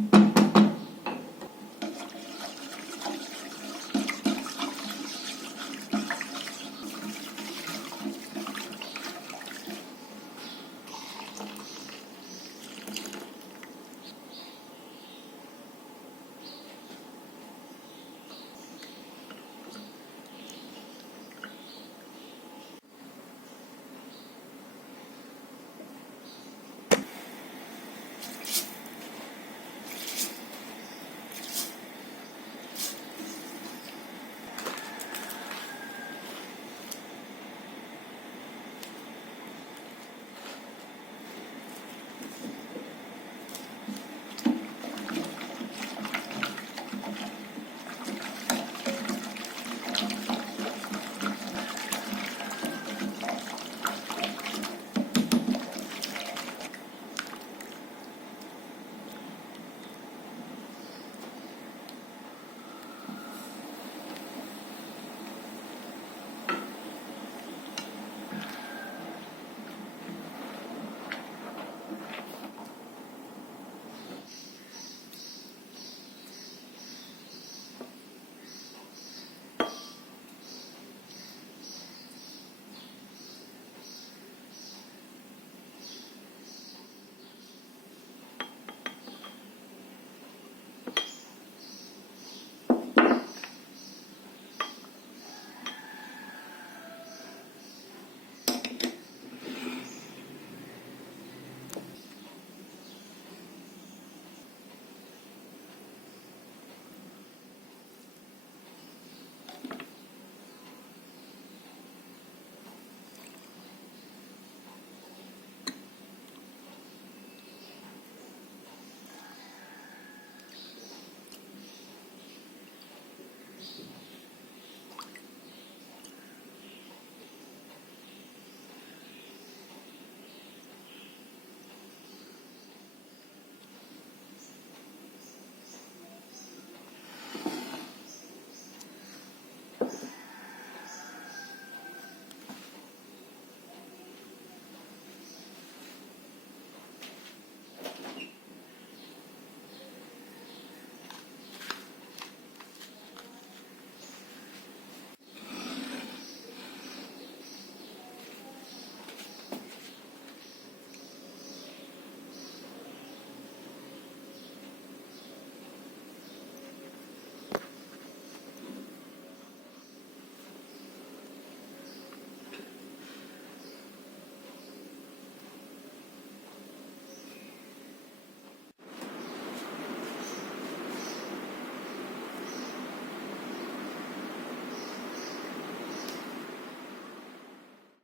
Thank mm -hmm. you.